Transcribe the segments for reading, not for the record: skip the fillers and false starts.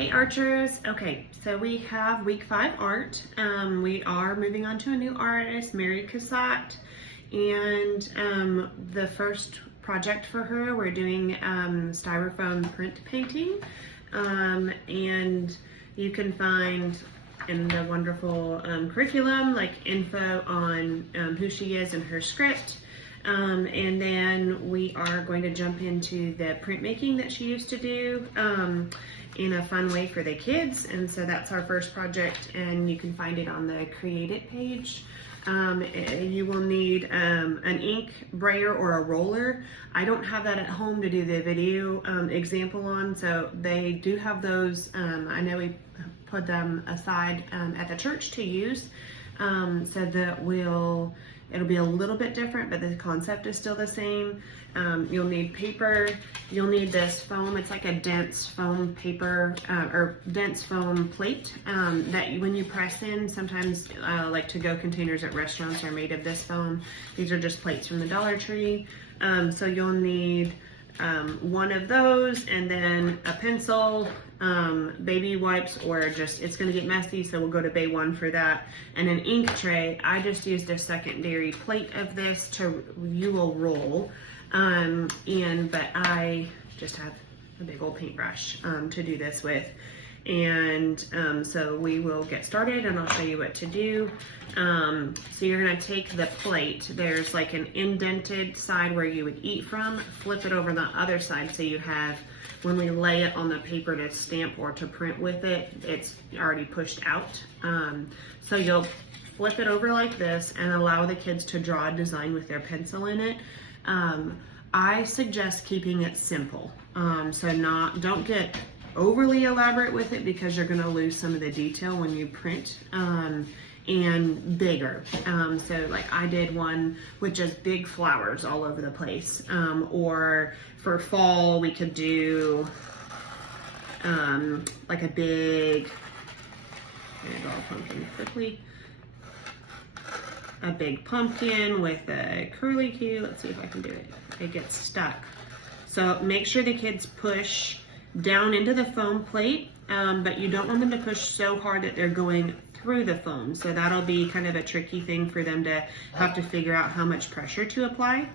Hey Archers, okay, so we have week 5 art. We are moving on to a new artist, Mary Cassatt, and the first project for her, we're doing styrofoam print painting, and you can find in the wonderful curriculum like info on who she is and her script. And then we are going to jump into the printmaking that she used to do in a fun way for the kids. And so that's our first project, and you can find it on the Create It page. You will need an ink brayer or a roller. I don't have that at home to do the video example on, so they do have those. I know we put them aside at the church to use, so that it'll be a little bit different, but the concept is still the same. You'll need paper. You'll need this foam. It's like a dense foam paper or dense foam plate that when you press in, sometimes like to-go containers at restaurants are made of this foam. These are just plates from the Dollar Tree. So you'll need one of those, and then a pencil, baby wipes, or just, it's going to get messy, so we'll go to bay 1 for that, and an ink tray. I just used a secondary plate of this you will roll, but I just have a big old paintbrush to do this with. And so we will get started, and I'll show you what to do. So you're gonna take the plate, there's like an indented side where you would eat from, flip it over the other side so you have, when we lay it on the paper to stamp or to print with it, it's already pushed out. So you'll flip it over like this and allow the kids to draw a design with their pencil in it. I suggest keeping it simple, so don't get overly elaborate with it, because you're going to lose some of the detail when you print, and bigger. So like I did one with just big flowers all over the place, or for fall we could do like a big, pumpkin quickly, a big pumpkin with a curly Q. Let's see if I can do it. It gets stuck. So make sure the kids push down into the foam plate, but you don't want them to push so hard that they're going through the foam. So that'll be kind of a tricky thing for them to have to figure out how much pressure to apply.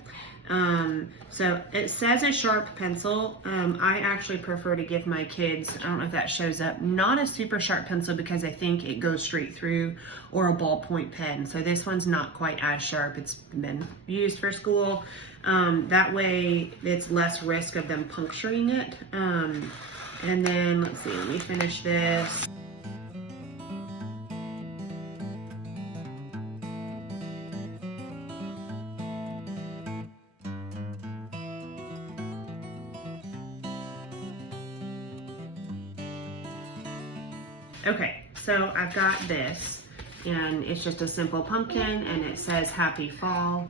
So it says a sharp pencil. I actually prefer to give my kids, I don't know if that shows up, not a super sharp pencil, because I think it goes straight through, or a ballpoint pen. So this one's not quite as sharp. It's been used for school. That way it's less risk of them puncturing it. And then let's see, let me finish this. Okay, so I've got this, and it's just a simple pumpkin, and it says Happy Fall.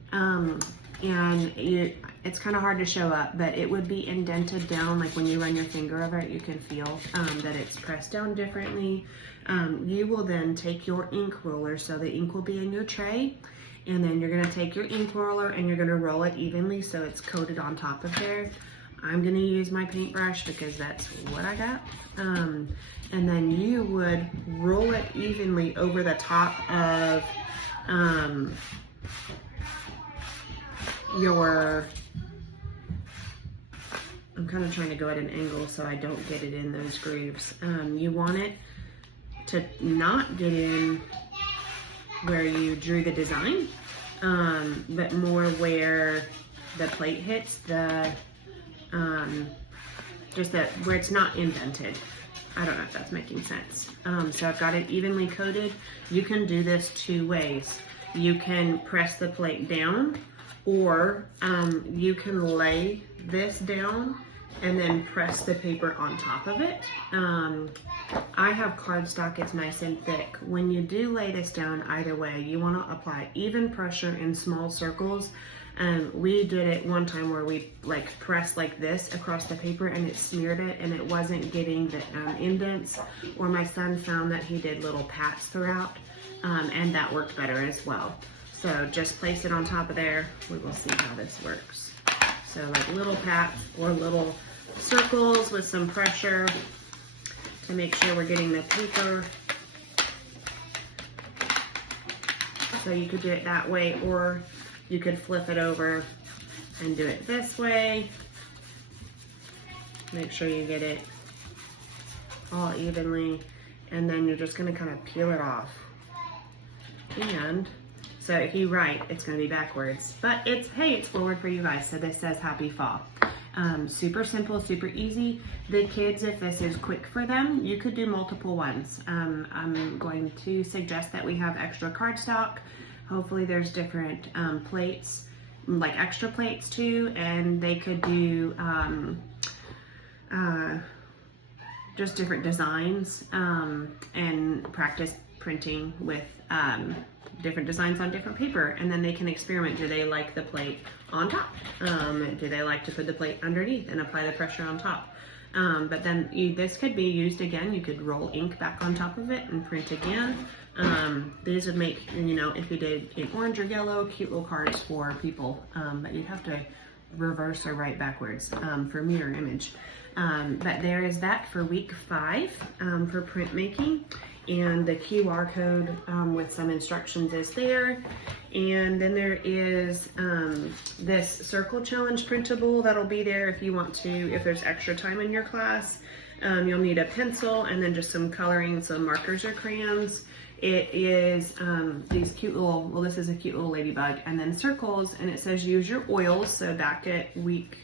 It's kind of hard to show up, but it would be indented down, like when you run your finger over it, you can feel that it's pressed down differently. You will then take your ink roller, so the ink will be in your tray, and then you're gonna take your ink roller and you're gonna roll it evenly so it's coated on top of there. I'm gonna use my paintbrush because that's what I got. And then you would roll it evenly over the top of I'm kind of trying to go at an angle so I don't get it in those grooves. You want it to not get in where you drew the design, but more where the plate hits where it's not indented. I don't know if that's making sense. So I've got it evenly coated. You can do this 2 ways. You can press the plate down, or you can lay this down and then press the paper on top of it. I have cardstock, it's nice and thick. When you do lay this down, either way, you want to apply even pressure in small circles. We did it one time where we like pressed like this across the paper, and it smeared it, and it wasn't getting the indents. Or my son found that he did little pats throughout, and that worked better as well. So just place it on top of there. We will see how this works. So like little pats or little circles with some pressure. to make sure we're getting the paper. So you could do it that way, or you could flip it over and do it this way. Make sure you get it all evenly, and then you're just gonna kind of peel it off. And so if you write, it's gonna be backwards, but it's, hey, it's forward for you guys. So this says happy fall. Super simple, super easy. The kids, if this is quick for them, you could do multiple ones. I'm going to suggest that we have extra cardstock. Hopefully there's different plates, like extra plates too, and they could do just different designs and practice printing with different designs on different paper, and then they can experiment. Do they like the plate on top? Do they like to put the plate underneath and apply the pressure on top? But then this could be used again. You could roll ink back on top of it and print again. These would make, you know, if you did in orange or yellow, cute little cards for people, but you'd have to reverse or write backwards for mirror image. But there is that for week 5 for printmaking, and the QR code with some instructions is there. And then there is this circle challenge printable that'll be there if you want to, if there's extra time in your class. You'll need a pencil and then just some coloring, some markers or crayons. It is these cute little, well, this is a cute little ladybug, and then circles, and it says use your oils. So back at week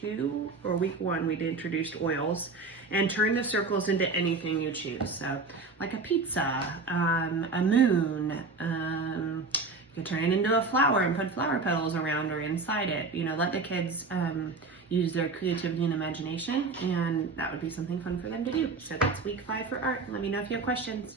2 or week 1, we introduced oils, and turn the circles into anything you choose. So like a pizza, a moon, you could turn it into a flower and put flower petals around or inside it. You know, let the kids use their creativity and imagination, and that would be something fun for them to do. So that's week 5 for art. Let me know if you have questions.